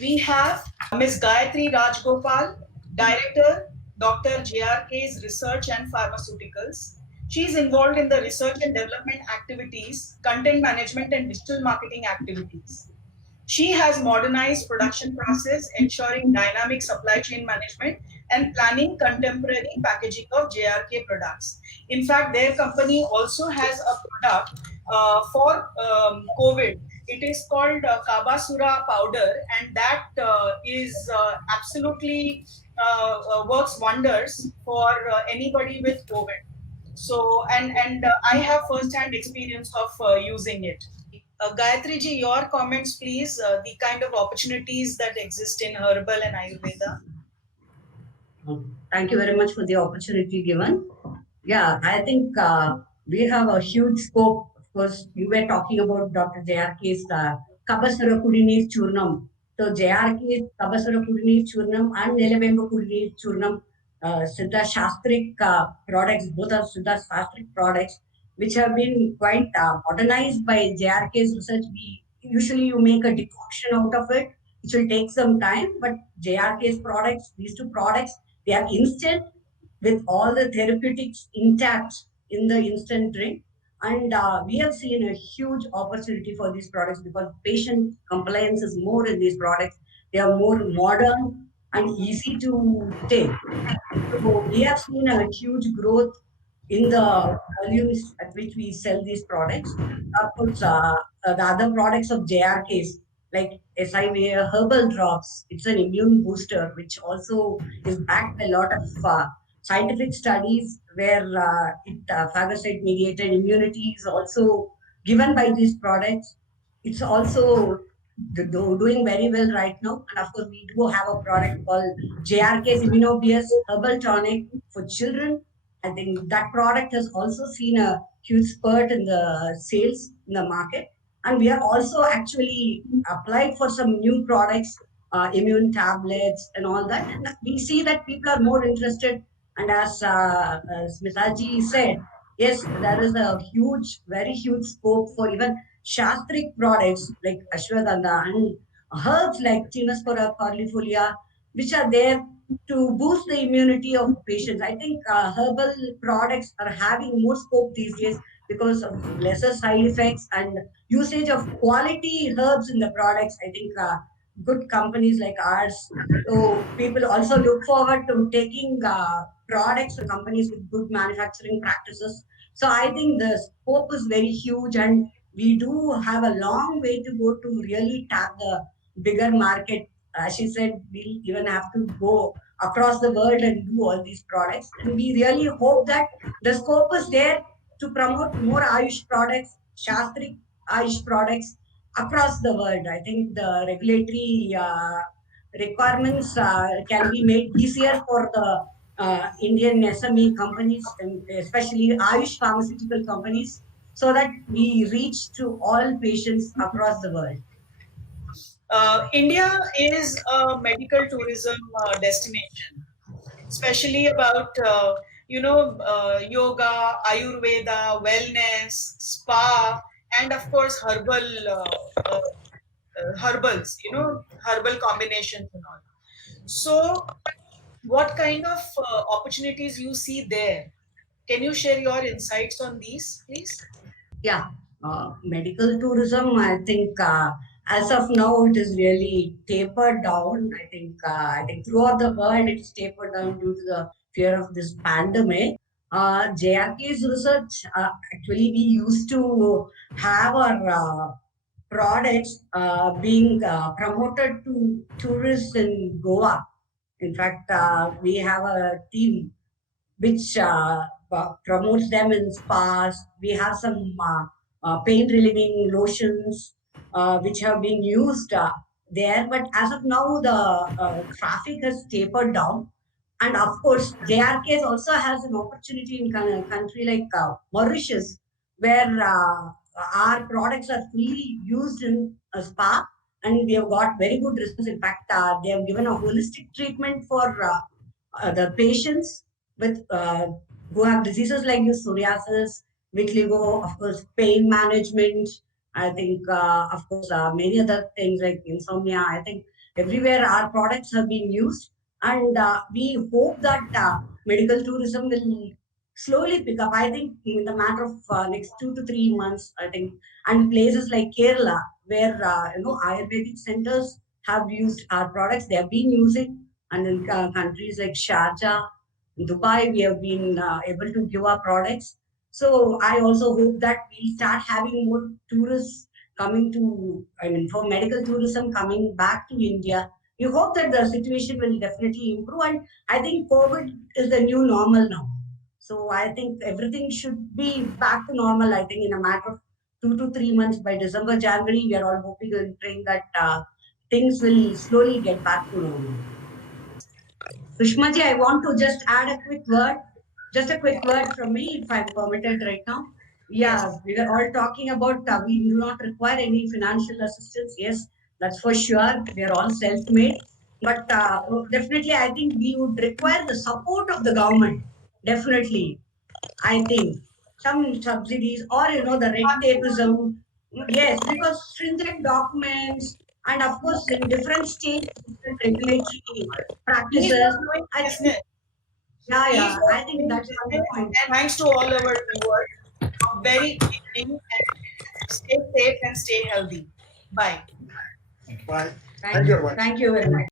We have Ms. Gayatri Rajgopal, Director, Dr. JRK's Research and Pharmaceuticals. She is involved in the research and development activities, content management, and digital marketing activities. She has modernized production process, ensuring dynamic supply chain management and planning contemporary packaging of JRK products. In fact, their company also has a product for COVID. It is called Kabasura powder, and that is absolutely works wonders for anybody with COVID. So, and I have first-hand experience of using it. Gayatri ji, your comments, please. The kind of opportunities that exist in herbal and Ayurveda. Thank you very much for the opportunity given. Yeah, I think we have a huge scope. Of course, you were talking about Dr. JRK's Kabasara Kudini Churnam. So JRK's Kabasara Kudini Churnam and Nelavemba Kudini Churnam, Siddha Shastrik products, both are Siddha Shastrik products, which have been quite modernized by JRK's research. Usually you make a decoction out of it, which will take some time, but JRK's products, these two products, they are instant with all the therapeutics intact in the instant drink. And we have seen a huge opportunity for these products because patient compliance is more in these products. They are more modern and easy to take. So we have seen a huge growth in the volumes at which we sell these products. Of course, the other products of JRKs like SIVA herbal drops, it's an immune booster, which also is backed by a lot of scientific studies where phagocyte mediated immunity is also given by these products. It's also doing very well right now. And of course, we do have a product called JRK's Immunobius Herbal Tonic for children. I think that product has also seen a huge spurt in the sales in the market. And we have also actually applied for some new products, immune tablets and all that. And we see that people are more interested. And as Smitaji said, yes, there is a huge, very huge scope for even Shastrik products like Ashwagandha and herbs like Chinaspora corlifolia, which are there to boost the immunity of patients. I think herbal products are having more scope these days because of lesser side effects and usage of quality herbs in the products. I think good companies like ours. So people also look forward to taking products or companies with good manufacturing practices. So I think the scope is very huge and we do have a long way to go to really tap the bigger market. As she said, we even have to go across the world and do all these products. And we really hope that the scope is there to promote more Ayush products, Shastrik Ayush products across the world. I think the regulatory requirements can be made easier for the Indian SME companies and especially Ayush pharmaceutical companies so that we reach to all patients across the world. India is a medical tourism destination, especially about yoga, Ayurveda, wellness, spa, and of course herbals. Herbal combinations and all. So, what kind of opportunities you see there? Can you share your insights on these, please? Yeah, medical tourism, I think as of now it is really tapered down. I think throughout the world it is tapered down due to the fear of this pandemic. JRK's research, actually we used to have our products being promoted to tourists in Goa. In fact, we have a team which promotes them in spas. We have some pain relieving lotions which have been used there. But as of now, the traffic has tapered down. And of course, JRK also has an opportunity in a country like Mauritius, where our products are fully used in a spa, and we have got very good results. In fact, they have given a holistic treatment for the patients with who have diseases like this, psoriasis, vitiligo, of course, pain management. I think, of course, many other things like insomnia. I think everywhere our products have been used, and we hope that medical tourism will slowly pick up. I think in the matter of next 2 to 3 months, I think, and places like Kerala, where Ayurvedic centers have used our products, they have been using, and in countries like Sharjah, Dubai, we have been able to give our products. So I also hope that we start having more tourists coming to, I mean, for medical tourism coming back to India. We hope that the situation will definitely improve. And I think COVID is the new normal now. So I think everything should be back to normal. I think in a matter of 2 to 3 months, by December, January, we are all hoping and praying that things will slowly get back to normal. Sushmaji, I want to just add a quick word, just a quick word from me, if I'm permitted right now. Yeah, Yes. we were all talking about we do not require any financial assistance. Yes, that's for sure. We are all self-made. But definitely, I think we would require the support of the government. Definitely, I think some subsidies or the red tapeism. Yes, because stringent documents and of course in different states, different regulatory Ease practices. of doing I think business. yeah, Ease yeah. of I think doing that's one business. point. And thanks to all our viewers. A very good evening and stay safe and stay healthy. Bye. Bye. Thank you, Thank everyone. thank you very much.